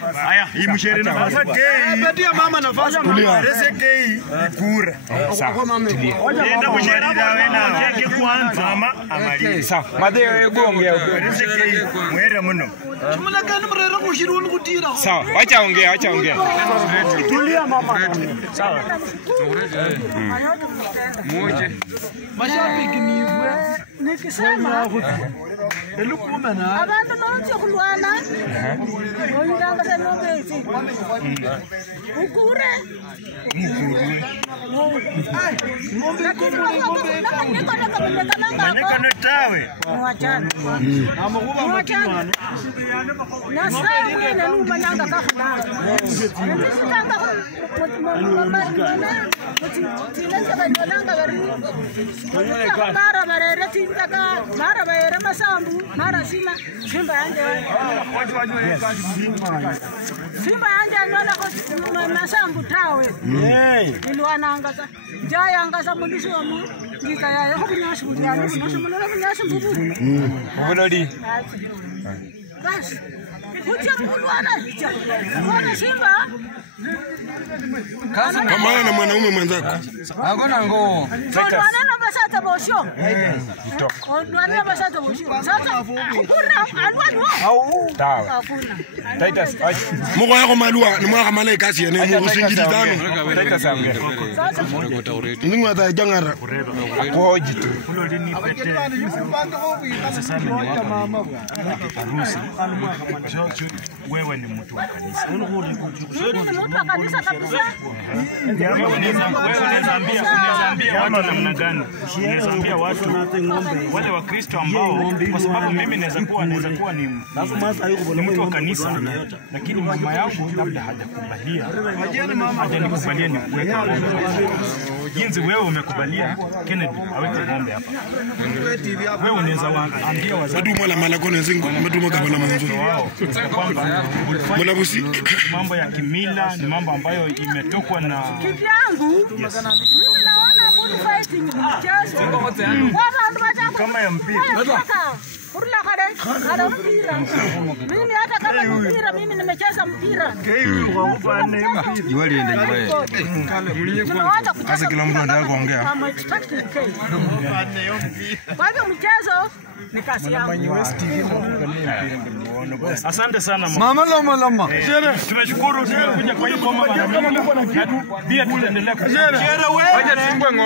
Haya, hii mshere nafasi. Patia mama nafasi. Rese kei ikura. Sawa. Nenda mshere dawe na keki kwanza mama amali. Sawa. Madeo yegonge. Rese kei mwera muno. Tumulakani mrero kushiruni kutira. Sawa. Acha ongea. Tulia mama. Sawa. Moja. Mashabiki ni hivyo. Nikisema Elukume na. abantu nonje kulwana. Oyiranga senombe isi. Ukure. Ngombe ngombe. Maneka tawe. Mwachana. Amakuba makinwana. Nasawe nenu mananga kafuna. Nisikanga mara bayera masambu mara sima simba yanje nona masambu tawe ilwananga jaya ngasa mulisi omu ngikaya yo kunyashu yani kunyashu kunyashu Ubulodi. bas kutia kulwana wana simba Kama na mwanaume mwenzako. Hakuna ngoo. Wana basata bosho. Wana basata bosho. Sasa kuna alwani Au tawa. hakuna. Titus. Mungu yako malua ni mwa kama kasi ene mu usingilizano. Titus ongea. Sasa Ningu ata jangara. Kuhoji tu. Kulodi ni pete. Sasa ni mama. Harusi. Wewe ni mtu wa kanisa. mtu kanisa kabisa. Wewe unaweza ambia watu namna gani? Unaweza ambia watu wale wa Kristo ambao kwa sababu mimi naweza kuwa ni mtu wa kanisa lakini mama yangu labda hajakubalia. Hajanikubalia ni kuweka jinsi wewe umekubalia Kennedy aweke ng'ombe hapa. Wewe unaweza ambia wazazi Watu mala malako nzingo mtu kama na mwanzo. kwamba Mala busi. mambo ya kimila ni mambo ambayo imetokwa na Kivyangu mimi naona good fighting mchezo. Watu wataka kama ya mpira. Urla kada mpira. Mimi hata kama mpira mimi nimecheza mpira. Iwali ende wewe. Sasa kila mtu anataka kuongea. Kwa hivyo mchezo ni kazi yangu. Asante sana Mama loma. Tumeshukuru kuja kwa hii ngoma mara mingi. Pia tunaendelea. Wacha tufungue ng'ombe.